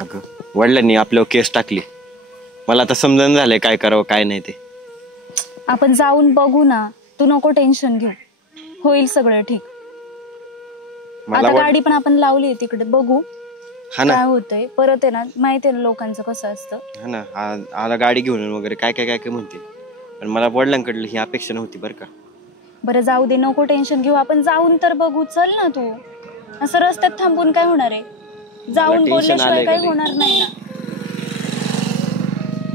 अगं वडिलांनी आपल्यावर केस टाकली. मला आता समजून झालंय काय करावं काय नाही ते. आपण जाऊन बघू ना, तू नको टेन्शन घेऊ, होईल सगळं ठीक. आता गाडी पण आपण लावली तिकडे, बघू काय होतंय. परत आहे ना, माहिती आहे ना लोकांचं कसं असतं. हा ना, आला गाडी घेऊन वगैरे काय काय काय काय म्हणते. पण मला वडिलांकडली ही अपेक्षा नव्हती बरं का. बरं जाऊ दे, नको टेन्शन घेऊ, आपण जाऊन तर बघू. चल ना तू, असं रस्त्यात थांबून काय होणार आहे. जाऊन बोलल्याशिवाय काही होणार नाही ना.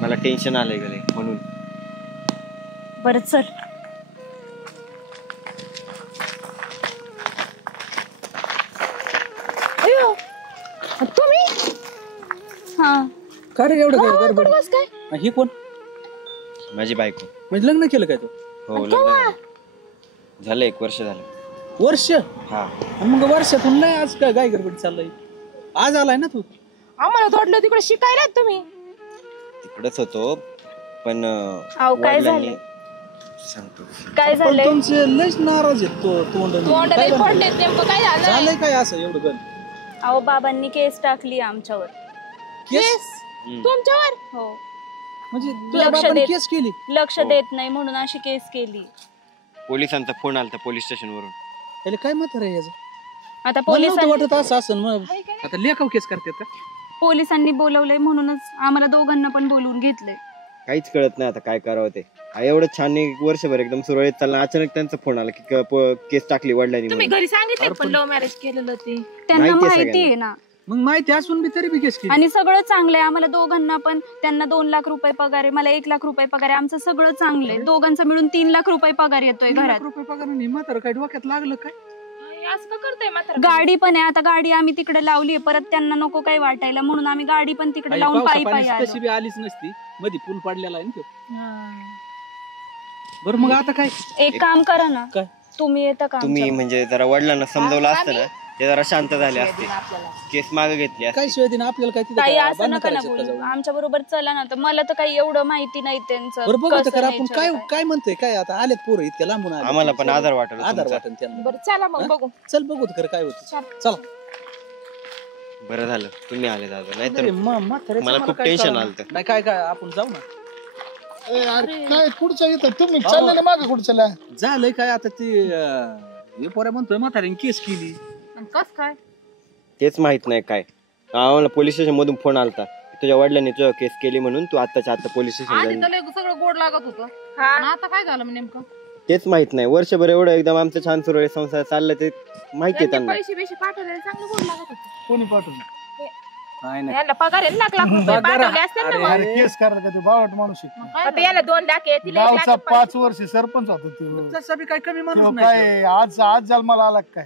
मला टेन्शन आलंय गले म्हणून. बरं चल. तुम्ही हा काय रे एवढं गडबड काय? ही कोण? माझी बायको. म्हणजे लग्न केलं काय तू? हो लग्न झालं 1 वर्ष झालं. वर्ष? हा. मग वर्षातून नाही आज काय गाय गडबड चाललंय? आज आलाय ना तू? आम्हाला वाटलं तिकडे शिकायला तुम्ही. तिकडेच होतो पण काय झालं? सांगतो काय झालंय? तुमचे लयच नाराज आहेत तोंडाला पडलेत, नेमकं काय झालं? झालंय काय असं एवढं गण? अहो बाबांनी केस टाकली आमच्यावर. केस? तुमच्यावर? हो. म्हणजे तुझ्या बाबांनी केस केली? लक्ष देत नाही म्हणून अशी केस केली. पोलिसांचा फोन आलता पोलीस स्टेशन वरून. त्याला काय मत आहे याचं? आता पोलिसांनी वाटत असं असं मग आता लेखाव केस करतात का? पोलिसांनी बोलवलंय म्हणूनच आम्हाला दोघांना पण बोलवून घेतलंय. काहीच कळत नाही आता काय करावं ते. एवढं छान 1 वर्षभर एकदम सुरळीत चाललं, अचानक त्यांचा फोन आला की केस टाकली वडिलांनी. तुम्ही घरी सांगितलं पण लव्ह मॅरेज केलेलं ते त्यांना माहिती आहे ना. मग माहिती असून बी तरी बी केस केली. आणि सगळं चांगलं आहे आम्हाला दोघांना पण. त्यांना 2 लाख रुपये पगार आहे, मला 1 लाख रुपये पगार आहे. आमचं सगळं चांगलंय. दोघांचं मिळून 3 लाख रुपये पगार येतोय घरात. 3 लाख रुपये पगार नाही. म्हातारं काय डोक्यात लागलं काय? असं का करताय म्हातारं? गाडी पण आहे, आता गाडी आम्ही तिकडे लावली आहे, परत त्यांना नको काही वाटायला म्हणून आम्ही गाडी पण तिकडे लावून पायी पायी आलो. तशी बी आलीच नसती, मध्ये पूल पडलेला आहे ना तो. बरं मग आता काय? एक काम करा ना, काय? तुम्ही येता का? तुम्ही म्हणजे जरा वडिलांना समजवलं असतं ना, ते जरा शांत झाले असते, केस मागे घेतली असते. काय शिवाय दिन आपल्याला काय काही असं नका ना बोलू. आमच्या बरोबर चला ना. तर मला तर काही एवढं माहिती नाही त्यांचं. बरं बघू तर आपण काय काय म्हणतोय काय. आता आलेत पोरं इतक्या लांबून आले, आम्हाला पण आधार वाटत. आधार वाटन त्यांना. बरं चला मग बघू. चल बघू तर काय होतं. चला. बरं झालं तुम्ही आले दादा, नाहीतर मला मला खूप टेन्शन आलं. नाही काय काय आपण जाऊ ना. काय कुठच्या येतं तुम्ही चालले मागे कुठच्या? झालंय काय आता ते पोऱ्या म्हणतोय म्हाताऱ्याने केस केली. कस काय तेच माहित नाही काय. आम्हाला पोलीस स्टेशन मधून फोन आलता तुझ्या वडिलांनी तुझ्या केस केली म्हणून तू आत्ताच्या आता पोलीस स्टेशन. सगळं गोड लागत होतं आता काय झालं नेमकं तेच माहित नाही. वर्षभर एवढं एकदम आमचं छान सुरळीत संसार चाललं ते माहितीये त्यांना. पैसे पैसे पाठवले चांगलं गोड लागत होतं. कोणी पाठवलं? नाही याला पगार आहे 1 लाख रुपये पाठवले असते ना. मग केस करायला का ते बावट माणूस शिकतो. आता याला 2 लाख आहे, तिला 1 गावचा लाख 5 वर्ष सरपंच होता तो. तसं बी काय कमी माणूस तो नाही. काय आज जन्माला आला काय?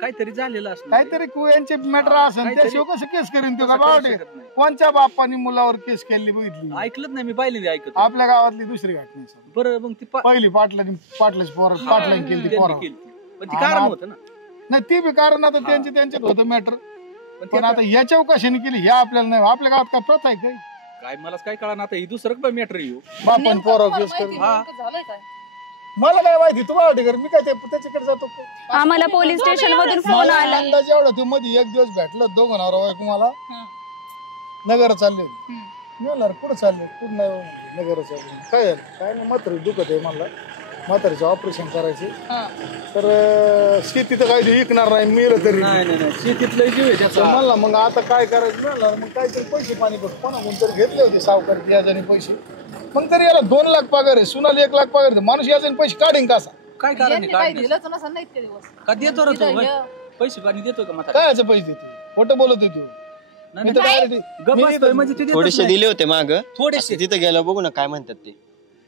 काहीतरी झालेलं असतं. काहीतरी यांचे मॅटर असेल त्याशिवाय कसं केस करेन तो का बावटे? कोणत्या बापानी मुलावर केस केली बघितली? ऐकलंच नाही मी, पाहिलेली ऐकत. आपल्या गावातली दुसरी घटना. बरं मग ती पहिली पाटलाची पाटलांनी केली पोरं. पण ती कारण होतं ना. नाही ती बी कारण आता त्यांच्यात होतं मॅटर. पण आता याच्या कशाने केली हे आपल्याला नाही. आपल्या गावात काय प्रथा आहे काय मलाच काय कळणार. आता ही दुसरं मॅटर येऊ बापान पोरावर केस करून. झालंय काय मला काय माहिती तुम्हाला मी काय त्याच्याकडे जातो. आम्हाला पोलीस स्टेशन मधून फोन आला. अंदाज एवढा तू मध्ये 1 दिवस भेटलं दोघं नवरा मला नगर चालले. कुठं चालले? कुठं नाही नगर चालले. काय नाही म्हातारी दुखत आहे मला. म्हातारीचं ऑपरेशन करायचे तर शेती तर काही विकणार नाही मिळलं तरी. नाही शेतीतलं जीव आहे त्याचा. मला मग आता काय करायचं मिळणार. मग काहीतरी पैसे पाणी करतो कोणाकडून तर घेतले होते सावकार व्याजाने पैसे. मग तरी याला 2 लाख पगार आहे, सुनाला 1 लाख पगार आहे. माणूस याच्याने पैसे काढेन कसा? काय कारण दिलंच नसं नाही इतके दिवस. का देतो रे तो पैसे पाणी देतो का म्हातारा? काय पैसे देतो? खोटं बोलत होतो. थोडेसे दिले होते माग, थोडेसे तिथे गेलो बघू ना काय म्हणतात ते.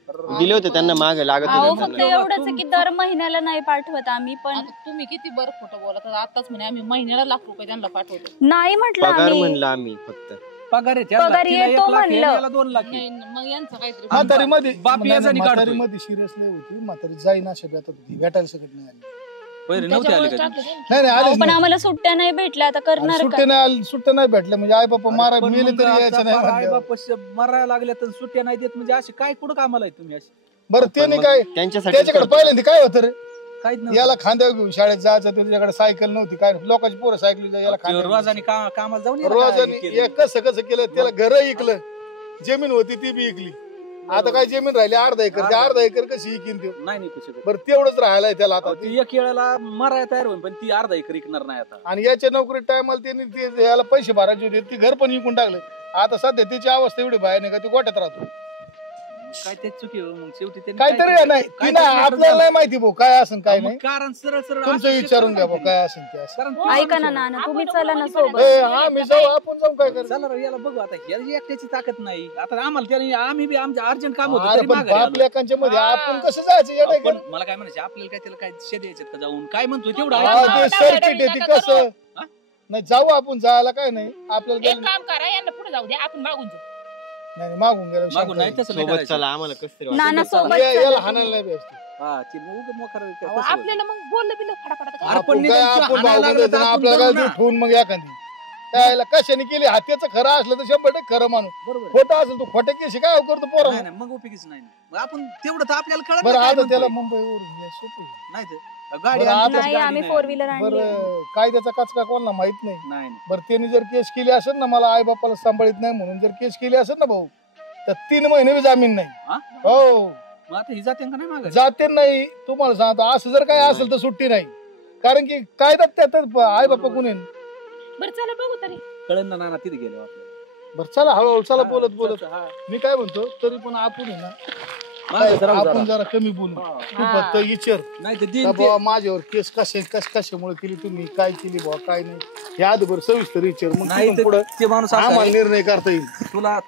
दिले होते त्यांना माग लागत होते. फक्त एवढंच की दर महिन्याला नाही पाठवत आम्ही. पण तुम्ही किती बरं खोटं बोलत आताच म्हणे आम्ही महिन्याला 1 लाख रुपये त्यांना पाठवतो. नाही म्हटलं पगार आम्ही. म्हणलं आम्ही फक्त पगार आहे पगार येतो म्हणलं. 2 लाख. मग यांचं काहीतरी म्हातारीमध्ये बाप याच्याने काढतोय. म्हातारीमध्ये सिरियस लय होती. म्हातारी जाईना अशा भेटत होती. भेटायला शकत नाही आली. पहिले नव्हते आले का? नाही आलेच पण आम्हाला सुट्ट्या नाही भेटल्या. आता करणार का? सुट्ट्या नाही भेटल्या म्हणजे आई बापा मारा पण मेले मग तरी आता यायचं नाही आई म्हणल्यावर. बाप मरायला लागल्या तर सुट्ट्या नाही देत म्हणजे असे काय कुठं कामाला आहे तुम्ही असे? बरं त्याने काय त्यांच्यासाठी त्याच्याकडे पहिल्यांदा काय होतं रे? काहीच नव्हतं. याला खांद्यावर घेऊन शाळेत जायचं त्याच्याकडे सायकल नव्हती काय नव्हती. लोकांची पोरं सायकल याला रोजानी कामाला जाऊन रोजाने कसं कसं केलं त्याला घर इकलं, जमीन होती ती बी इकली. आता काय जमीन राहिली अर्धा एकर, ते अर्धा एकर कशी इकीन ते? नाही निघू शकत. बरं तेवढंच राहायलाय त्याला आता. ती एक वेळेला मरायला तयार होईल पण ती अर्धा एकर विकणार नाही आता. आणि याच्या नोकरी टायमाला त्यांनी ते याला पैसे भरायचे होते, ती घर पण विकून टाकलं. आता सध्या त्याची अवस्था एवढी बाहेर नाही का ती गोट्यात राहतो. काय ते चुकी हो, मग शेवटी त्यांनी काहीतरी काय नाही काय तिला तरी आपल्याला नाही माहिती भाऊ काय असं काय मग नाही. कारण सरळ सरळ तुमचं असं विचारून घ्या भाऊ शेतकरी काय असेल ते असं. कारण ती ऐका ना माणूस नाना, तुम्ही चला ना सोबत. आम्ही जाऊ, आपण जाऊ काय करायचं. चला रे, याला बघू आता. याची एकट्याची ताकद नाही आता आम्हाला त्याने. आम्ही बी आमच्या अर्जंट काम होतं अरे तरी पण माघारी बाप आलो. लेकांच्या मध्ये आपण कसं जायचं येडे पण मला काय म्हणायचं आपल्याला काय त्याला काय शेत यायच्यात का जाऊन काय म्हणतोय तेवढं हा, ऐका ना. ते सर्किट आहे ती कसं हा? नाही जाऊ आपण जायला काय नाही आपल्याला एक काय काम करा, यांना पुढे जाऊ द्या, आपण मागून जाऊ. नाही मागून गेलं मागून नाही तसं नाही सोबत करायचं. चला आम्हाला कसं तरी नाना वाटतं. सोबत याला चला. हाणायला नाही भेटत. हा, ती उगाच मोकार अहो, कसं होईल? आपल्याला मग बोललं बिललं फटाफट अरे आपण पण काय निदान आपण हाणायला भाऊ लागलं तर बंद आपण आपल्याला जाऊ काय ना. ठेवून मग एखादी त्याला कशाने केली हात्याचं खरं असलं तर 100% खरं माणूस. बरोबर आहे. खोटं असेल तो खोट्या केशी काय करतो पोरा. नाही नाही, मग उपयोगीच नाही. मग आपण तेवढं तर आपल्याला कळत बरं नाही काय आता त्याला म्हणतोय. मुंबईवरून यायचं सोपं आहे. नाही तर गाडी बरं, आणली आता- तशी नाही गाडी आम्ही नाही. 4 व्हीलर आणली. बरं कायद्याचा कचका कोणाला माहित नाही. नाही नाही. बरं त्यांनी जर केस केली असेल ना मला आई बापाला सांभाळीत नाही म्हणून जर केस केली असेल ना भाऊ तर 3 महिने बी जामीन नाही. हा? हो मग आता ही जाते का नाही मागे जाते नाही तुम्हाला सांगतो. असं जर काय असेल तर सुट्टी नाही कारण की कायद्यात त्यात आई बापा कोणी बरं चला बघू तरी. कळण ना नाना तिथे गेलो आपल्याला. बरं चला हळूहळू चला बोलत बोलत. हा. मी काय म्हणतो तरी पण आपण आहे ना मागे जरा आपण जरा. जरा कमी बोलू. हा. तू फक्त विचार नाही तर का दिन ते- बाबा माझ्यावर केस कशामुळे केली तुम्ही काय केली बाबा काय नाही हे आधीवर सविस्तर विचार मग नाही तिथून पुढं तर ते माणूस असा आम्हाला आहे, निर्णय करता येईल.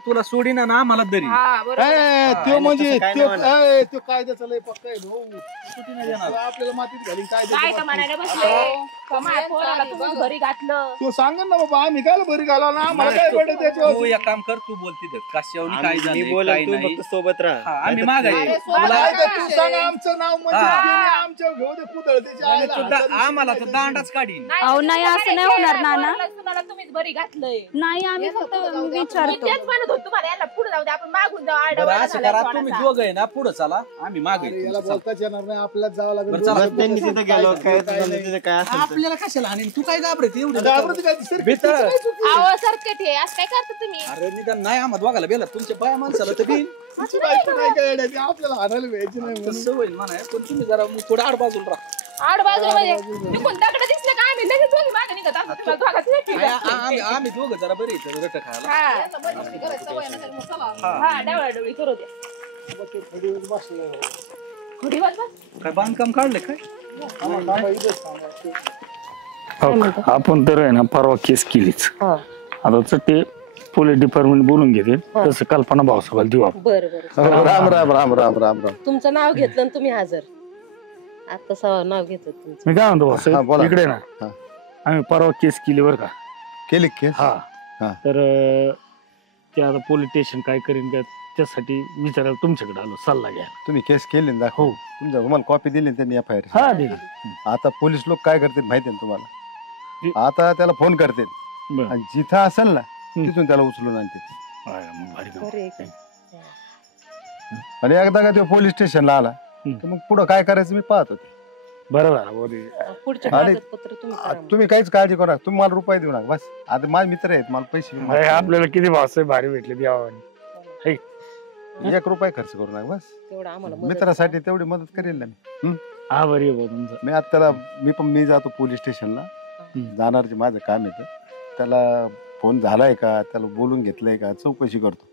तुला सोडी ना आम्हाला दरी हा बरोबर. तो म्हणजे तसं काय त्यो नाही म्हणा. तो कायद्याचा लय पक्का आहे भाऊ. सुटी नाही देणार. तो आपल्याला मातीत घालीन काय का कायद्याच्या म्हणायला बाबतीत. बसले कमाय पोराला तुम्ही घरी घातलं. तो सांगेल ना बाबा आम्ही काय बरी घालावं ना आम्हाला काय पडलं तू त्याच्यावर. एक काम कर तू बोल तिथं कशावरून काय मी झालं बोलत काय तू नाही फक्त सोबत हा, राहा आम्ही नाहीतर मागायचं. ते- अरे, तुला- काय तर तू सांग आमचं नाव म्हणजे हा. त्याने आमच्या घेऊ दे कुदळ त्याच्या नाही, आईला तुला- हाताने आम्हाला तर शिकायचं. दांडाच काढीन. अहो, नाही, असं नाही होणार, नाना. तुम्हाला तुम्हीच बरी घातलंय. नाही आम्ही फक्त मी विचारतो. तेच म्हणत होतो तुम्हाला, यांना पुढे जाऊ द्या, आपण मागून जाऊ. बरं आरडाओरडा असं झाला करा तुम्ही थोडासा. दोघं आहे ना पुढे चला आम्ही मागे अरे, याला येतो. चला. बोलताच येणार नाही आपल्याला जावं लागेल. बरं, चला. दोन बस त्यांनी शब्द तिथं काय गेलो काय काय नाही. तिथं काय असेल तर. आपल्याला कशाला हानी तू काय घाबरत एवढं घाबरत काय दिसतं? बेटा. अहो सरकट हे असं काय करता तुम्ही? अरे निदान नाही आम्हाला बघायला बेला तुमच्या बाया माणसाला तर बिन तिची बायको नाही काय येड्याची, आपल्याला हाणायला व्हायची नाही म्हणून. तसं होईल म्हणा पण तुम्ही जरा मग थोडं आड बाजूला राहा. आड बाजूला म्हणजे निघून दगड दिसले का आम्ही लगेच दोघी मागे निघत असतो. तुम्हाला दोघांचं नाही की? आम्ही दोघं जरा बरे इथं रट खायला. हा. हा, डावळाडवळी करू द्या. मग ते थोडी वेळ बसलं. घडी बस बस. काय बांधकाम काढलं काय थांबा, इथंच थांबा. आपण तर आहे ना परवा केस केलीच आता तर ते पोलीस डिपार्टमेंट बोलून घेते तसं कल्पना भाऊसाहेबाला देऊ आपण. बरं बरं राम राम राम राम राम राम. तुमचं नाव घेतलं आणि तुम्ही हजर. आता नाव घेतलं तुमचं. मी काय म्हणतो हा, भाऊसाहेब बोला. इकडे ना हा. आम्ही परवा केस केली बरं का. केली केस हा हा. तर ते आता पोलीस स्टेशन काय करीन का त्यासाठी विचारायला तुमच्याकडे आलो सल्ला घ्यायला. तुम्ही केस केली ना दाखव. हो. तुमच्या तुम्हाला कॉपी दिली ना त्यांनी FIR. हा दे ना. आता पोलीस लोक काय करतील माहिती ना तुम्हाला. जी. आता त्याला फोन करतील बरं. आणि जिथं असेल ना तिथून त्याला उचलून आणतील. आहे, मग भारी काम. बरं आहे का? आणि एकदा का तो पोलीस स्टेशनला आला तर मग पुढं काय करायचं मी पाहत होते. बरं झालं बोली. पुढचे आणि- कागदपत्र तुम्ही करा मग. तुम्ही काहीच काळजी करू नका. तुम्ही मला रुपये देऊ नका बस. आता माझे मित्र आहेत मला पैसे देऊ अरे, नका. आपल्याला किती भाऊसाहेब भारी भेटले द्यावानी. 1 रुपया खर्च करू नका बस. तेवढं आम्हाला मदत मित्रासाठी तेवढी मदत करेल ना मी. हा बरी आहे भाऊ तुमचं. मी आता त्याला मी जातो पोलीस स्टेशनला. जाणार जे माझं काम येतं त्याला फोन झालाय का त्याला बोलून घेतलंय का चौकशी करतो.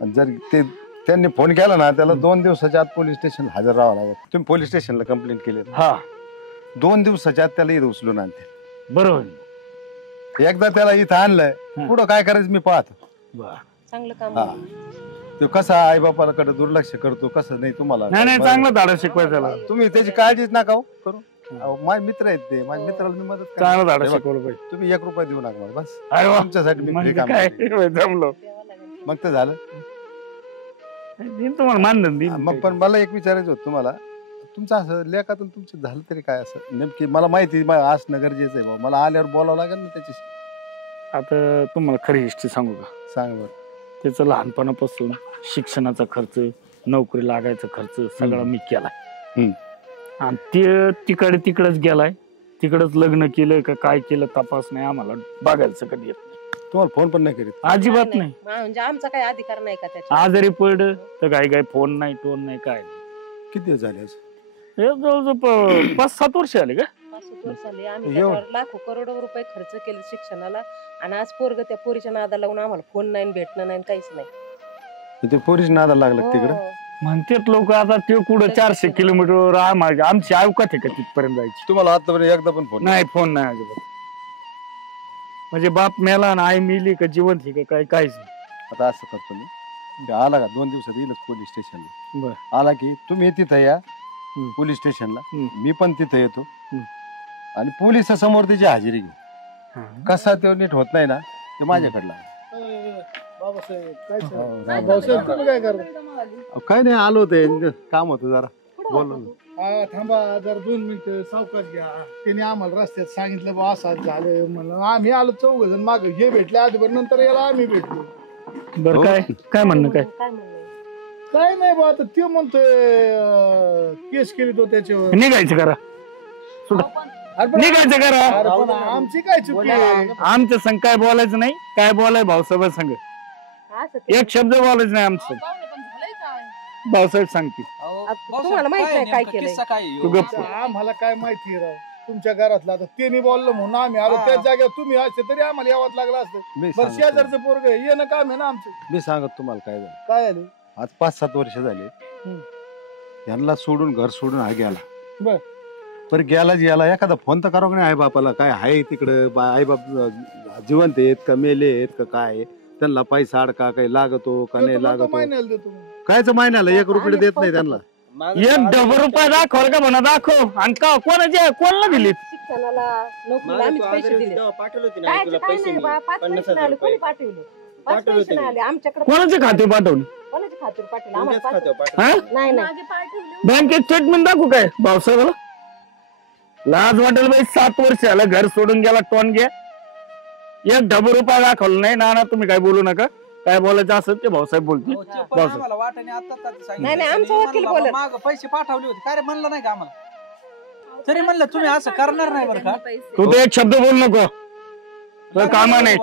आणि जर ते त्यांनी फोन केला ना त्याला 2 दिवसाच्या आत पोलीस स्टेशन हजर राहावं लागेल. तुम्ही पोलीस स्टेशनला कंप्लेंट केली हा 2 दिवसाच्या आत त्याला इथं उचलून आणते. बरोबर. एकदा त्याला इथं आणलंय पुढं काय करायचं मी पाहतो. बरं. चांगलं काम हा आहे. तो कसा आई बापाकडे दुर्लक्ष करतो कसं नाही तुम्हाला नाही नाही चांगलं धाडा शिकवायचं त्याला. तुम्ही त्याची काळजीच नका हो करू. अहो, माझे मित्र आहेत ते माझ्या मित्राला मी मदत करणार. चांगलं धाडा हे बघ, शिकवलं पाहिजे. तुम्ही 1 रुपया देऊ नका मला बस. अरे वा. तुमच्यासाठी मी free म्हणजे काम काय करेन. जमलो द्यावं लागेल. मग तर झालं. देईन तुम्हाला मानधन देईन. मग पण मला एक विचारायचं होतं तुम्हाला तुमचं असं लेखातून तुमचं झालं तरी काय असं नेमकी मला माहिती असणं गरजेचं आहे. मला आल्यावर बोलावं लागेल ना त्याच्याशी. आता तुम्हाला खरी हिस्ट्री सांगू का. सांग बरं. त्याचं लहानपणापासून शिक्षणाचा खर्च नोकरी लागायचा खर्च सगळा मी केला. आणि ते तिकडेच गेलाय, तिकडच लग्न केलं का काय केलं तपास नाही आम्हाला बघायचं कधी येत नाही. तुम्हाला फोन पण नाही करीत? अजिबात नाही. म्हणजे आमचा काही अधिकार नाही का त्याच्यात? आजारी पडलं तर काय फोन नाही, टोन नाही, काय नाही. किती दिवस झाले असं? हे जवळजवळ 5-7 वर्ष आले का? 5 वर्ष झाली. आम्ही त्याच्यावर लाखो करोडो रुपये खर्च केले शिक्षणाला, आणि आज पोरग त्या पोरीच्या नादा लावून आम्हाला फोन नाही, भेटणं नाही, काहीच नाही. ते पोरीच्या नादाला लागलं तिकडं? हो. म्हणतात लोक आता ते कुठं 400 किलोमीटर आमची अवकात आहे का तिथपर्यंत जायची? तुम्हाला आतापर्यंत एकदा पण फोन नाही, फोन नाही अजिबात. म्हणजे बाप मेला आणि आई मिली का जिवंत ही का काय, काहीच नाही. आता असं करतो मी, ते आला का 2 दिवसात येईलच पोलीस स्टेशनला. बर. आला की तुम्ही तिथं या पोलीस स्टेशनला, मी पण तिथं येतो आणि पोलिसासमोर त्याची हजेरी घेऊ. कसा तो नीट होत नाही ना ते माझ्याकडला. बाबासाहेब काय भाऊसाहेब तुम्ही काय करता? काय नाही, आलो होते, काम होतं जरा, बोललो. थांबा जरा 2 मिनिटं सावकाश घ्या. त्यांनी आम्हाला रस्त्यात सांगितलं बा असं झालं म्हणलं. आम्ही आलो 4 जण माग, हे भेटले आधीवर, नंतर याला आम्ही भेटलो. बरं, काय म्हणणं काय? काय नाही बा, आता ते म्हणतोय केस केली तो त्याच्यावर. निघायचं करा, निघायचं करा. अरे पण आमची काय चुकी आहे? आमच्या संग काय बोलायचं नाही, काय बोलाय भाऊसाहेब संग एक शब्द बोलायचं नाही आमचं. भाऊसाहेब सांगतील. तुम्हाला माहित नाही काय केलंय? तू गप्प. आम्हाला काय माहिती राव तुमच्या घरातलं. आता त्यांनी बोललं म्हणून आम्ही आलो, त्याच जागेवर तुम्ही असते तरी आम्हाला यावंच लागलं असतं. बरं, शेजारचं पोरग येणं काम आहे ना आमचं. मी सांगत तुम्हाला काय झालं. काय आलं? आज 5-7 वर्ष झाले यांना सोडून, घर सोडून हा गेला. बर. पर गेला एखादा फोन तर करावं नाही आई बापाला, काय आहे तिकडं, आई बाप जिवंत आहेत का मेले आहेत का काय, त्यांना पैसा अडका काही लागतो का नाही लागतो, महिन्याला देतो. कायच महिन्याला 1 रुपये देत नाही त्यांना. 1 रुपया दाखव का म्हणा, दाखव. आणि का कोणाला दिलीत? शिक्षणाला, नोकरीला आम्हीच पैसे दिले. पाठवले होते ना काय तुला काय पैसे नाही बा, 5 पैसे 50,000 नाही आले. कोणी रुपये पाठवले? 5 पैसे नाही आले आमच्याकडे. कोणाचे खाते पाठवले? कोणाच्या खात्यावर पाठवले? आम्हाला तुमच्याच खात्यावर पाठवले. पाठवले. हा, नाही नाही. बँकेत स्टेटमेंट दाखवू काय भाऊसाहेबाला? लाज वाटेल बाई, 7 वर्ष आलं घर सोडून गेला, टोन घ्या. 1 रुपया दाखवलं नाही. ना तुम्ही काय बोलू नका, काय बोलायचं असेल ते भाऊसाहेब बोलतील. नाही नाही, आमचा वकील बोलत. माग पैसे पाठवले होते, काय रे म्हणलं नाही का आम्हाला? तरी म्हणलं तुम्ही असं करणार नाही बरं का? तू तर एक शब्द बोल नको, कामा नाही.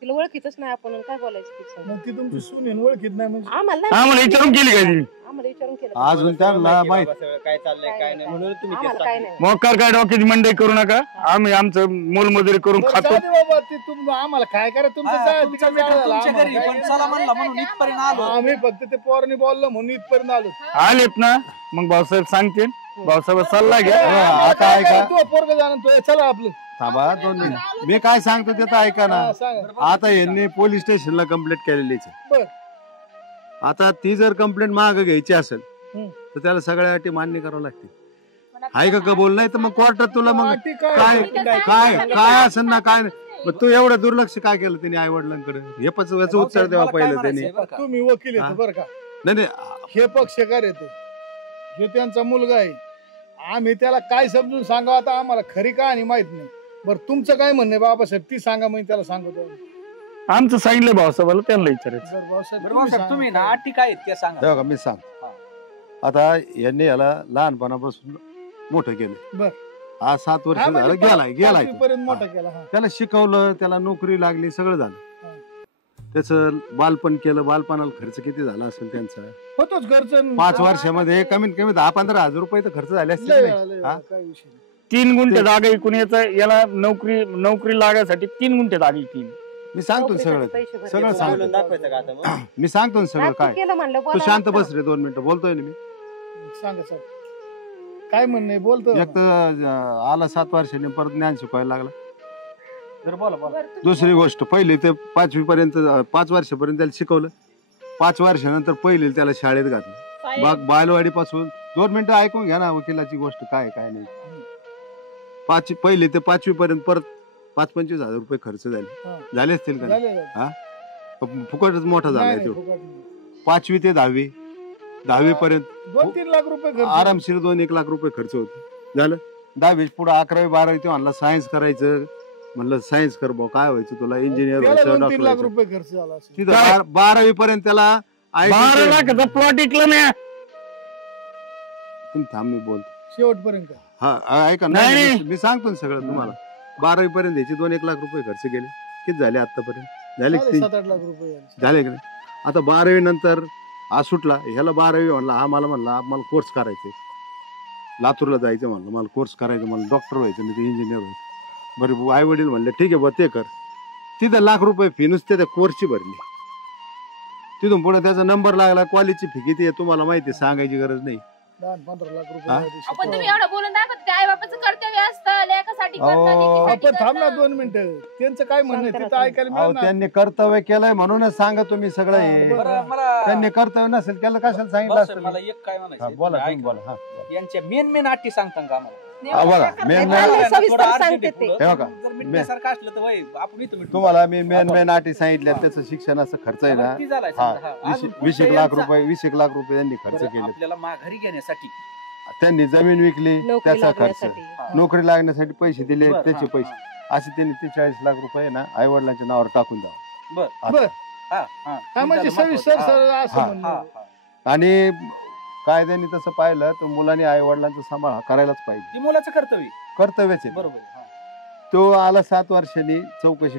तिला ओळखीतच नाही आपण, काय बोलायचं तिचं? मग ती तुमची सून आहे, ओळखीत नाही म्हणजे? आम्हाला नाही. आम्हाला विचारून केली काय तुम्ही? आम्हाला विचारून केलं. अजून त्यांना माहित काय चाललंय काय नाही म्हणून तुम्ही केस आम्हाला काय टाकली. नाही. मोकार काय डोक्याची मंडई करू नका. आम्ही आमचं मोलमजुरी करून बरं, खातो. जाऊ दे बाबा, ते आम्हाला काय करा तुमचं हा, जा, तुमच्या तिकडे जायला तुमच्या आम्हाला घरी काय पण चला म्हणला म्हणून इथपर्यंत आलो. आम्ही फक्त ते पोरांनी बोललं म्हणून इथपर्यंत आलो. आलेत ना, मग भाऊसाहेब सांगतील. भाऊसाहेब सल्ला घ्या. आता ऐका. तू पोरग जाणं तो, चला आपलं. थांबा 2 मिनिट, मी काय सांगतो ते तर ऐका ना. हा, सांगा. आता यांनी पोलीस स्टेशनला कंप्लेंट केलेलीच आहे. बर. आता ती जर कंप्लेंट माग घ्यायची असेल हम्म. तर त्याला सगळ्या अटी मान्य करावं लागतील. आहे का कबूल? नाही तर मग कोर्टात तुला मग अटी काय? काय काय काय असेल ना, काय नाही. मग तू एवढं दुर्लक्ष काय केलं त्यांनी आई वडिलांकडे? हे याचं उत्तर द्यावा पहिलं त्यांनी. तुम्ही वकील येतो बरं का? नाही नाही, हे पक्षकार येतो, हे त्यांचा मुलगा आहे. आम्ही त्याला काय समजून सांगावं आता आम्हाला खरी कहाणी माहित नाही. बरं, तुमचं काय म्हणणं आहे बाबासाहेब, ती सांगा. मग त्याला सांगतो. आमचं सांगितलं भाऊसाहेबाला, त्यांना विचारायचं. बरं, भाऊसाहेब, बरं साहेब, तुम्ही ना अटी काय आहेत त्या सांगा. तेव्हा का मी सांग. आता यांनी याला लहानपणापासून मोठं केलं. बर. आज 7 वर्ष हा, झालं, म्हणजे गेलाय पर्यंत मोठा केला. हा. त्याला शिकवलं, त्याला नोकरी लागली, सगळं झालं. त्याचं बालपण केलं. बालपणाला खर्च किती झाला असेल त्यांचा? होतोच घरचं. 5 वर्षामध्ये कमीत कमी 10-15 हजार रुपये तर खर्च झाले असतील लय, नाही? लय, हा? काय विषय नाही. 3 गुंठे जागा इकून याला नोकरी लागायसाठी 3 गुंठे जागा इकली. मी सांगतो ना सगळं, सगळं सांगतो. बोलून दाखवायचं का आता मग? मी सांगतो ना सगळं काय. केलं म्हणलं तू बोलावं शांत लागतं. बस रे, 2 मिनिटं बोलतोय ना मी. सांगा सर, काय म्हणणं आहे? बोलतो. एक तर आला 7 वर्षांनी परत ज्ञान शिकवायला लागला. बरं बोला बोला. दुसरी गोष्ट, पहिली ते 5वी पर्यंत 5 वर्षापर्यंत त्याला शिकवलं. 5 वर्षानंतर पहिली त्याला शाळेत घातलं. बालवाडी पासून 2 मिनिटं ऐकून घ्या ना वकिलाची गोष्ट काय काय नाही. पहिली ते 5वी पर्यंत परत 5-25 हजार रुपये खर्च झाले असतील का? हा, फुकटच मोठा झालाय तो. 5वी ते 10वी पर्यंत 2-3 लाख रुपये खर्च. आरामशीर 2-1 लाख रुपये खर्च होतो. झालं 10वी पुढे 11वी 12वी ते म्हणला सायन्स करायचं. म्हणलं सायन्स कर भाऊ, काय व्हायचं तुला? इंजिनियर व्हायचं, 2-3 डॉक्टर लाख व्हायचं. रुपये खर्च झाला असेल. तिथं 12वी पर्यंत त्याला 12 लाखाचा प्लॉट इकलं नाही. तुम्ही थांब, मी बोलतो. शेवटपर्यंत का? हा ऐका नाही, नाही नाही. मी सांगतो ना सगळं तुम्हाला. 12वी पर्यंत याचे 2-1 लाख रुपये खर्च केले. किती झाले आतापर्यंत? झाले झाले 7-8 लाख रुपये झाले. झाले की नाही? आता 12वी नंतर हा सुटला, ह्याला 12वी म्हणला, हा मला म्हणला मला कोर्स करायचे, लातूरला जायचं म्हणलं, मला कोर्स करायचं, मला डॉक्टर व्हायचं, मी ते इंजिनियर व्हायचं. बरं आई वडील म्हणले ठीक आहे बा ते कर. तिथं लाख रुपये फी नुसते त्या कोर्सची भरली. तिथून पुढे त्याचा नंबर लागला, कॉलेजची फी किती आहे तुम्हाला माहिती आहे, सांगायची गरज नाही. 10-15 लाख रुपये हा? झाले ते आपण तुम्ही शिकवायला. एवढं बोलून दाखवत ते आई बापाचं कर्तव्य असतं लेकासाठी अहो, करणं, लेकीसाठी आपण थांब ना करणं. 2 मिनिटं. त्यांचं काय म्हणणं आहे तिथं ऐकायला अहो मिळेल ना. त्यांनी कर्तव्य केलंय म्हणूनच सांगा तुम्ही सगळं हे. बरं मला त्यांनी कर्तव्य नसेल केलं कशाला सांगितलं बस, असतं मला मी? एक काय हा, म्हणायचं बोला तुम्ही तुम्ही ऐका. बोला. हा यांच्या मेन अटी सांगता का आम्हाला? हा, बघा मेन नाही, मेन सविस्तर थोडं urgent सांगते आहे ते. पुढं. हे बघा, जर मिटण्यासारखं असलं तर वय आपण इथं मिटवू. तुम्हाला मी मेन अटी सांगितल्या. त्याचं शिक्षणाचा खर्च आहे ना, ती झालाय हा समजा, हा. 20 अजून 20 पुढचं लाख यांचा- रुपये 20 लाख रुपये त्यांनी खर्च बरं, केले. आपल्याला माघारी घेण्यासाठी त्यांनी जमीन विकली, नोकरी त्याचा खर्च, लागण्यासाठी. नोकरी लागण्यासाठी पैसे दिले, बरं, त्याचे हा, पैसे, असे त्यांनी ते 40 लाख रुपये ना आई वडिलांच्या नावावर टाकून द्यावं. बर बर. हा हा हा म्हणजे झालं सविस्तर महत्वाचं. सर असं हा, म्हणणं. हा, हा. आणि कायद्याने तसं पाहिलं तर मुलांनी आई वडिलांचा सांभाळ हा करायलाच पाहिजे. ती मुलाचं कर्तव्य कर्तव्यच आहे. बरोबर आहे, हा. तो आला 7 वर्षांनी चौकशी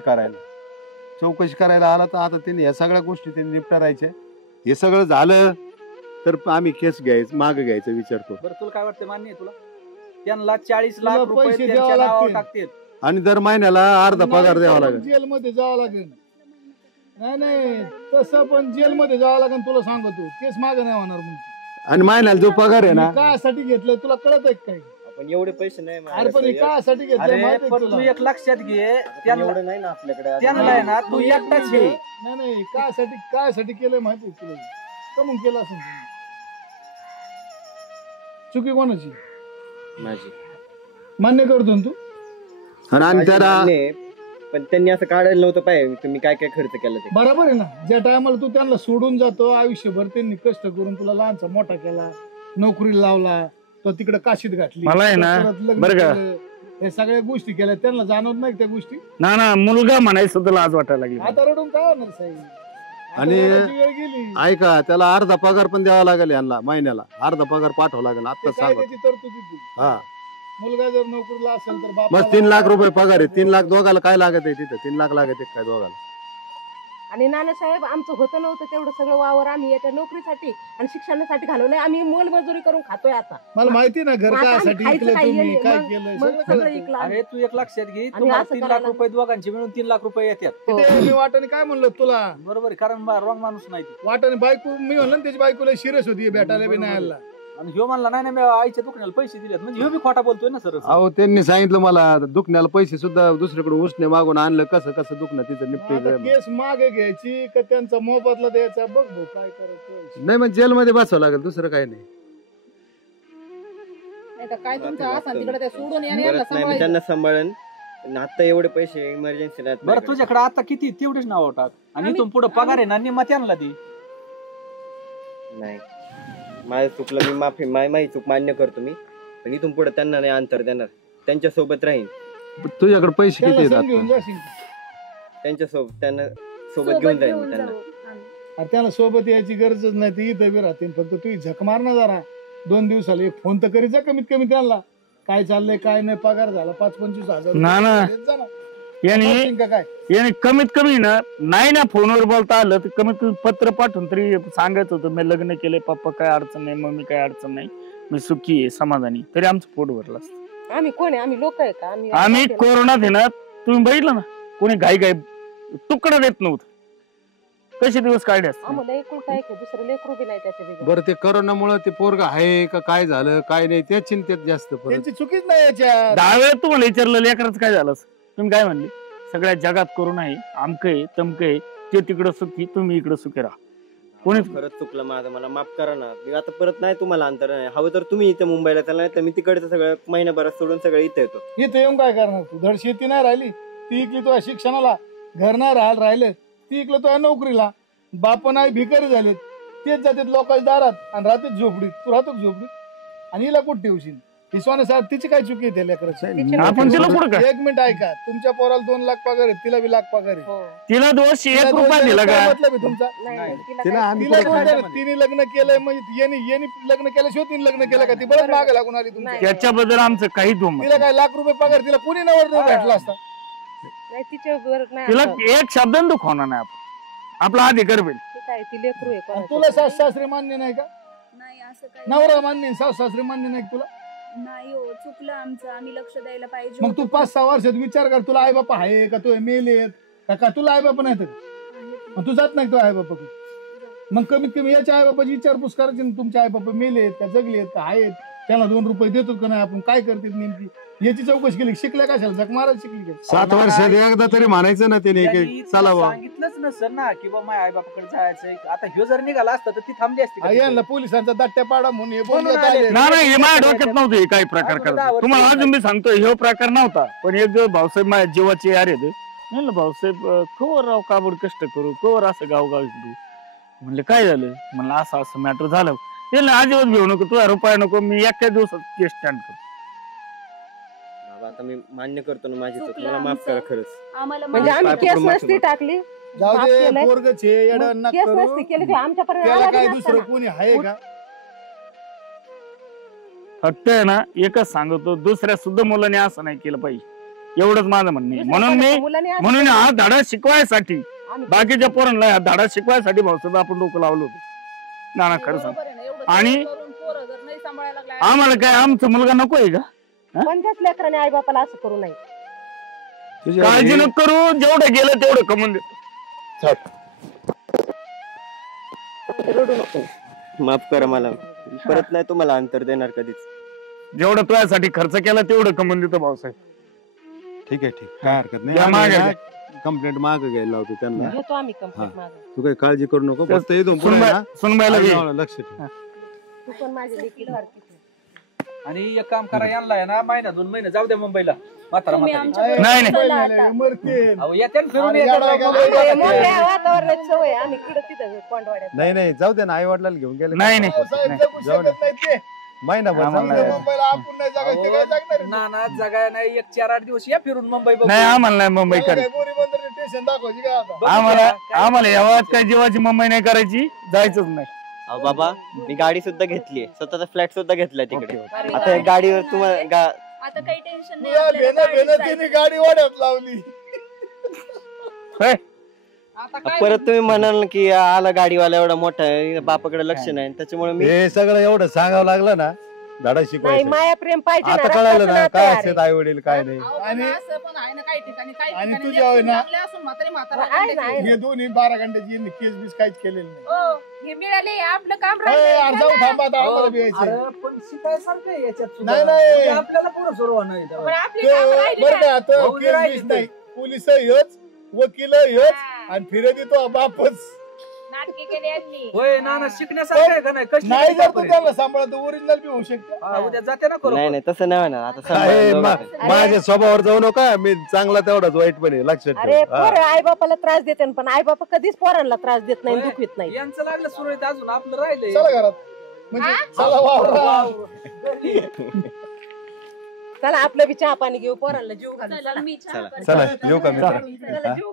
करायला आला, तर आता त्यांनी या सगळ्या गोष्टी त्यांनी निपटारायच्या. हे सगळं झालं तर आम्ही केस मागे घ्यायचा विचार करू. बरं तुला काय वाटतं, मान्य आहे तुला? त्यांना 40 तुला लाख रुपये पैसे त्यांच्या द्यावं नावावर लागतील. टाकतील. आणि दर महिन्याला अर्धा पगार द्यावा लागेल. जेलमध्ये जावं लागेल. नाही तसं पण जेलमध्ये जावं लागेल. तुला सांगतो केस मागे नाही होणार. मग आणि महिन्याला जो पगार आहे ना, कासाठी घेतलंय तुला कळत आहे काय? आपण एवढे पैसे नाही अरे पण हे कासाठी घेतलंय अरे माहिती पण आहे तू तुला? एक लक्षात घे, त्यांना एवढं नाही ना आपल्याकडे. त्यांना आहे ना तू एकटाच घे. नाही कासाठी केलंय माहिती आहे तुला? कमून केलं असं चुकी कोणाची? माझी मान्य करतो ना तू? आणि माझी त्याला मान्य आहे, पण त्यांनी असं काढायला नव्हतं पाहिजे. तुम्ही काय काय खर्च केला ते. बरोबर आहे ना. ज्या टायमाला तू त्यांना सोडून जातो आयुष्यभर, त्यांनी कष्ट करून तुला लहानचा मोठा केला, नोकरीला लावला, तो तिकडे काशीत घातली, मला आहे ना, परत लग्न बरं का? केलं. हे सगळ्या गोष्टी केल्या, त्यांना जाणवत नाही त्या गोष्टी. ना मुलगा म्हणायचं सुद्धा लाज वाटायला लागली. आता रडून काय होणार साहेब? आता आणि- रडायची वेळ गेली. ऐका, त्याला अर्धा पगार पण द्यावा लागेल यांना, महिन्याला अर्धा पगार पाठवावा लागेल. ते आता काय सांगा. त्याची तरतूद आहे ती. हा मुलगा जर नोकरीला असेल तर बस बापाला- 3 लाख रुपये पगार आहे. 3 लाख दोघाला काय लागत आहे तिथं? 3 लाख लागत आहे काय दोघाला? आणि नानासाहेब आमचं होतं नव्हतं तेवढं सगळं वावर आम्ही याच्या नोकरीसाठी आणि शिक्षणासाठी घालवलंय. आम्ही मोलमजुरी करून खातोय आता. मला माहिती ना घर मग आता कायसाठी आम्ही इकलं खायचं तुम्ही, काय काय मग- केलं मग सगळं सगळं कळतं. इकलं अरे तू एक लक्षात घे, आणि तुम्हाला असं 3 लाख करायला- रुपये दोघांचे मिळून 3 लाख रुपये येतात. हो. ते मी वाटाने काय म्हणलं तुला? बरोबर आहे, कारण रॉंग माणूस नाही ती. वाटाने बायको मी म्हणलं ना त्याची बायकोला शिरस होती भेटायला बी नाही आला. आणि ह्यो म्हणला नाही मी आईच्या दुकानाला पैसे दिलेत, म्हणजे ह्यो बी खोटा बोलतोय ना सर. अहो त्यांनी सांगितलं मला दुखण्याला पैसे सुद्धा दुसरीकडे उसने मागून आणलं. कसं दुखणं तिथं आता निपटे. केस मागे घ्यायची का त्यांचा मोबदला द्यायचा? बघ भाऊ काय करायचं. नाही मग जेलमध्ये बसावं लागेल, दुसरं काही नाही. नाही तर काय तुमचं असं तिकडे ते सोडून याने बरं यांना नाही, मी सांभाळायचं. त्यांना सांभाळन. पण आता एवढे पैसे इमर्जन्सी नाही बरं माझ्याकडे. तुझ्याकडे आता किती तेवढेच नाव टाक, आणि इथून पुढे पगार आहे ना निम्मा त्यांना दे. नाही माझं चुकलं, मी माझी चूक मान्य करतो मी. पण इथून पुढे त्यांना नाही अंतर देणार. त्यांच्या सोबत राहीन. तुझ्याकडे पैसे त्याला किती संग येतात? घेऊन जाशील. त्यांच्या सोबत त्यांना सोबत घेऊन जाईन मी त्यांना. अरे त्याला सोबत यायची गरजच नाही. ते इथं बी राहतील. फक्त तू झक मार ना जरा 2 दिवसाला एक फोन तर करीत जा कमीत कमी त्यांना. काय चाललंय काय नाही, पगार झाला 5-25 हजार ना, ना. देत जा ना. यांनी पाठवशील का काय? याने कमीत कमी नाही ना फोनवर बोलता आलं तर कमीत कमी पत्र पाठवून तरी सांगायचं होतं, मी लग्न केलंय, पप्पा काय अडचण नाही, मम्मी काय अडचण नाही, मी सुखी आहे, समाधानी. तरी आमचं पोट भरलं असतं. आम्ही कोण आहे? आम्ही लोक आहे का? आम्ही कोरोनात आहे ना, तुम्ही बघितलं ना, कोणी घाई तुकडा देत नव्हतं. कसे दिवस काढले असते. आम्हाला एकूण काय दुसरं लेकरू बी नाही त्याच्या वेगळं. बरं ते करोनामुळे ते पोरग आहे का काय झालं काय नाही त्या चिंतेत जास्त परत. त्यांची चुकीच नाही याच्यात. 10 वेळा तुम्हाला विचारलं लेकरच काय झालं असं. तुम्ही काय म्हणले? सगळ्या जगात करोना आहे, अमकं आहे, तमकं आहे, ते तिकडं सुखी, तुम्ही इकडं सुखी राहा. कोणीच खरंच चुकलं माझं, मला माफ करा ना. मी आता परत नाही तुम्हाला अंतर नाही हवं तर तुम्ही इथं मुंबईला चला, नाही तर मी तिकडचं सगळं महिनाभरात सोडून सगळं इथं येतो. इथे येऊन काय करणार तू? धड शेती नाही राहिली, ती इकली तुझ्या शिक्षणाला. घर नाही राहिलं, ती इकलं तुझ्या नोकरीला. बाप नाही भिकारी झालेत, तेच जातात लोकांच्या दारात आणि राहतेच झोपडीत. तू राहतो झोपडीत आणि हिला कुठं ठेवशील? ही सोना साहेब तिची काय चुकी आहे त्या लेकराची? आपण तिला कुठं काय एक मिनिट ऐका, तुमच्या पोराला 2 लाख पगार आहे, तिला बी लाख पगार आहे. हो. तिला दोष 1 रुपया दिला का? काय मतलब आहे तुमचा? नाही, नाही, तिला तिला काय- आम्ही तिला कुठं कोणत्या- काय- तिने लग्न केलंय म्हणजे यांनी लग्न केल्याशिवाय तिने लग्न केलं का? ती बरं मागे लागून आली तुमच्या. नाही. त्याच्याबद्दल आमचं काही दुमत तिला काय लाख रुपये पगार, तिला कोणी नवर भेटला असता? नाही, तिच्यावर नाही तिला आता. एक शब्द दुखवणार नाही आपण, आपला अधिकार होईल. ती काय ती लेकरू आहे आणि कोणाचं. तुला सास सासरे मान्य नाही का? नाही असं काही नवरा मान्य नाही, सास सासरे मान्य नाही का तुला? नाही हो, चुकलं आमचं, आम्ही लक्ष द्यायला पाहिजे मग तू होतं. 5-6 वर्षात विचार कर, तुला आई बापा आहे का? तू मेलेत का? तुला आई बापा नाहीत का? मग तू जात नाही तो आई बापाकडे? मग कमीत कमी याच्या आई बापाची विचारपूस करायची ना, तुमचे आई बापा मेलेत का, जगलेत का, आहेत? त्याला 2 रुपये देतो का नाही आपण? काय करते नेमकी याची चौकशी केली? शिकल्या कशाला? जग मारायला शिकली का? 7 वर्षात एकदा तरी म्हणायचं ना त्याने त्यांनी की तुला चला बा. सांगितलंच नसेल ना की बाबा माझ्या आई बापाकडे जायचंय. आता ह्यो जर निघाला असता तर ती थांबली असती का यांना तिथे? पोलिसांचा दट्ट्या पाडा म्हणून हे म्हणून बोलण्यात आले. आले. नाही हे माझ्या डोक्यात नव्हतं हे काही प्रकार अगोदर 10 करायचा. वर्ष तुम्हाला झाले. अजून मी सांगतो हे प्रकार नव्हता, पण एक दिवस भाऊसाहेब माझ्या जीवाचे यार येते. म्हणलं भाऊसाहेब कवर राव काबड कष्ट करू, कवर असं गावगाव करू. म्हणले काय झालं? म्हणलं असं असं मॅटर झालं. ते अजिबात घेऊ नको, तुझ्या रुपया नको, मी एका दिवसात केस स्टँड करतो. बाबा आता मी मान्य करतो ना माझी चूक, चुकलं मला माफ आमचं. करा खरंच. आम्हाला म्हणजे माफ आम्ही पाय केस पकडून नसती माफी टाकली, जाऊ माफ दे, केलंय. पोरगच आहे, येडं नका केस करू. नसती केली, ते आमच्यापर्यंत त्याला आला काय बी नसता दुसरं ना. कोणी आहे का? फक्त आहे ना एकच सांगतो, दुसऱ्या सुद्धा मुलांनी असं नाही केलं पाहिजे, एवढंच माझं म्हणणं आहे. म्हणून मी मुलांनी असं- म्हणून हा धडा शिकवायसाठी, आम्ही- बाकीच्या पोरांना हा धडा शिकवायसाठी भाऊसाहेब आपण डोकं लावलं होतं. ना खरं सांग. बरोबर आहे ना, एवढं आणि करून पोरं जर नाही सांभाळायला लागला आम्हाला काय आमचा मुलगा नको आहे का? पण त्याच लेकराने आई बापाला असं करू नये. तुझ्या काळजी घरी- नको करू, जेवढं गेलं तेवढं कमवून देतो. रडू नको. माफ करा मला, परत नाही तुम्हाला अंतर देणार कधीच. जेवढं तुझ्यासाठी खर्च केला तेवढं कमवून देतो भाऊसाहेब. ठीक आहे, ठीक, काय हरकत या मागे नाही. कंप्लेंट माग घ्यायला लावतो त्यांना. घेतो आम्ही कंप्लेंट मागं. तू काही काळजी करू नको, फक्त इथून पुढे ना सुनबाईला घे. आईला लक्ष ठेव. तू पण माझी लेकी सारखीच आहे. आणि एक काम करा, यांना आहे ना महिना 2 महिने जाऊ द्या मुंबईला. म्हातारा तुम्ही म्हातारी. आमच्या नाही, नाही. चला आता. मरतील. अहो येते ना फिरून आणि येते याला ना काय मुंबईला. बोलायचं? मोठ्या वातावरणात सवय आहे. आम्ही किडं तिथं कोंडवाड्यात. नाही नाही, जाऊ दे ना, आई वडिलांना घेऊन गेले. नाही, नाही. हो, साहेब, जगू जाऊ दे. शकत नाही ते. महिनाभर आम्हाला जाऊ दे. मुंबईला आपण नाही जगायचं, ते काय जगणार आहे? ना ना जगाय नाही, 1-4-8 दिवस या फिरून मुंबई बघू. नाही आम्हाला नाही मुंबई त्याला करायची. काय गोरी बंदर स्टेशन दाखवायची का आता? बघू आम्हाला द्या, काय आम्हाला यावात काही जीवाची मुंबई नाही करायची, जायचंच नाही. अहो बाबा, मी गाडी सुद्धा घेतलीये, स्वतःचा फ्लॅट सुद्धा घेतलाय तिकडे. ओके. आम्ही आता या गाडीवर गाडी तुम्हाला घेणार आहे. आता काही टेन्शन नाही, तुला आपल्याला भेनं गाडीत भेनं तिने गाडी वाड्यात लावली. होय. आता काय परत तुम्ही म्हणाल की आला गाडीवाला एवढा मोठा आहे, बापाकडे लक्ष नाही, त्याच्यामुळे मी हे सगळं एवढं सांगावं लागलं ना, धडा नाही, शिकवायचं. माया प्रेम पाहिजे ना, आता कळालं रक्ताचं ना नातं काय आहे. असतात आई वडील काय नाही. अहो, पण आणि- असं पण आहे ना काही ठिकाणी, काही आणि ठिकाणी तुझ्या होय ना- लागले असून म्हातारी म्हातारा आहे ना, आहे लागले. ना. हे दोन्ही 12 घंट्याची यांनी केस बीस काहीच केलेलं नाही. हो, हे मिळाले आपलं काम अरे, राहिलंय. यार, जाऊ चला. थांबा आता, आम्हाला बी यायचंय. अरे पण शिकायसारखं आहे याच्यात सुद्धा. नाही, नाही. म्हणजे आपल्याला पुढं सुरू होणार आहे तेव्हा. पण आपली ते कामं राहिली बरं ना. का, आता भाऊ केस राहिली बीस ते. नाही, पोलिस हेच, वकील हेच, हा. आणि फिरत येतो बापच. नाटके केले यांनी. होय ना ना, शिकण्यासारखं आहे का नाही? कष्ट नाही किती जर तू बापरे. त्याला सांभाळत ओरिजिनल बी होऊ शकते. हा, उद्या जाते ना करू. नाही नाही तसं नाही होणार. आता काय सांभाळून मा- दोघं. माझ्या स्वभावावर जाऊ नका, मी चांगला तेवढाच वाईट पण आहे, लक्षात अरे ठेव. हा. पोरं आई बापाला त्रास देते पण आई बापा कधीच पोरांना त्रास देत नाही, होय. दुखवित नाही. यांचं लागलं सुरळीत, अजून आपलं राहिलंय. चला घरात, म्हणजे चला वावरात. चला आपलं बी चहा पाणी घेऊ, पोरांना जीव घालू. चला, मी चहा चला. करते. चला येऊ का मित्र? चला, जीव